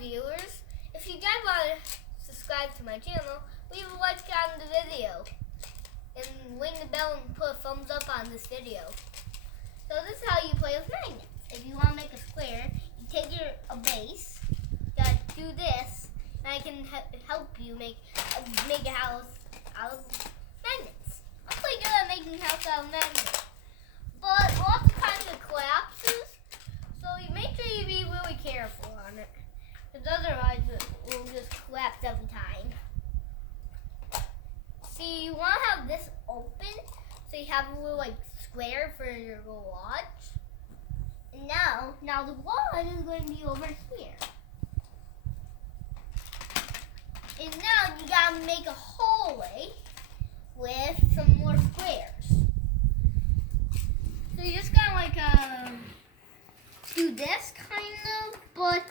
viewers. If you guys want to subscribe to my channel, leave a like on the video. And ring the bell and put a thumbs up on this video. So this is how you play with magnets. If you want to make a square, you take a base, you gotta do this, and I can help you make a house out of magnets. I'm pretty good at making a house out of magnets. But lots of times it collapses, so you make sure you be really careful on it. Because otherwise it will just collapse every time. See, you want to have this open, so you have a little square for your garage. And now the garage is going to be over here. And now you gotta make a hallway with some more squares. So you just gotta do this kind of, but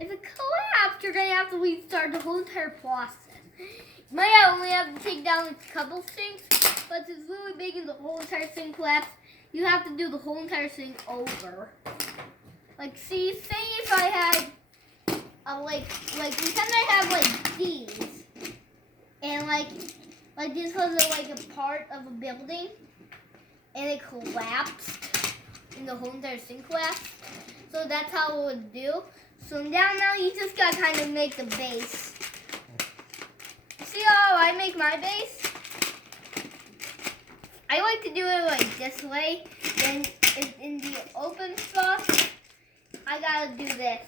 if it collapsed, you're gonna have to restart the whole entire process. You might only have to take down a couple sinks, but if it's really big and the whole entire sink collapsed, you have to do the whole entire thing over. See, say if I had, pretend I have these, and this was a part of a building, and it collapsed, and the whole entire thing collapsed. So that's how it would do. So now you just gotta kind of make the base. See how I make my base? I like to do it this way. Then in the open spot, I gotta do this.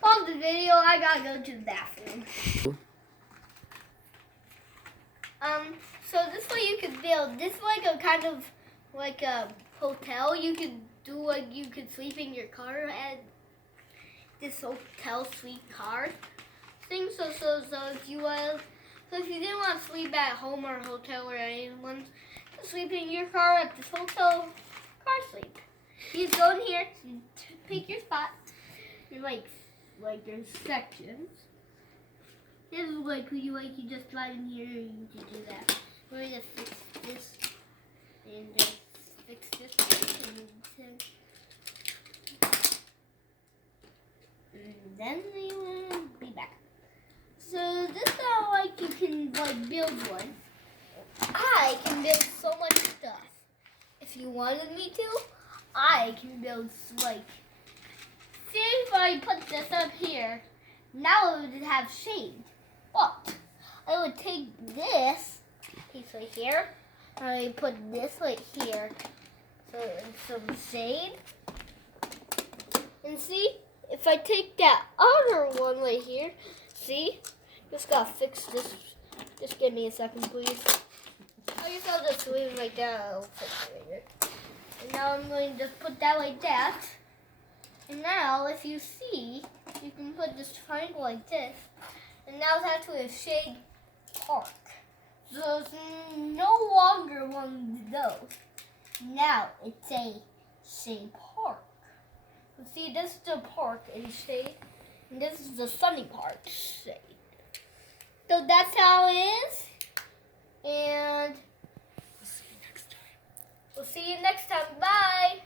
Pause the video, I gotta go to the bathroom. So this way you could build this a kind of a hotel. You could do you could sleep in your car at this hotel suite car thing. So if you didn't want to sleep at home or hotel or anyone, sleep in your car at this hotel car sleep. You just go in here, you pick your spot. You're there's sections. This is you just slide in here and you do that. We're gonna fix this and just fix this and then we will be back. So this is how you can build one. I can build so much stuff. If you wanted me to, I can build see if I put this up here, now it would have shade. But I would take this piece right here, and I put this right here, so some shade. And see, if I take that other one right here, see, just gotta fix this. Just give me a second, please. I guess I'll just leave it like that. I'll fix it later. And now I'm going to just put that like that. And now, if you see, you can put this triangle like this. And now it's actually a shade park. So it's no longer one of those. Now it's a shade park. So see, this is the park in shade. And this is the sunny part shade. So that's how it is. And we'll see you next time. Bye.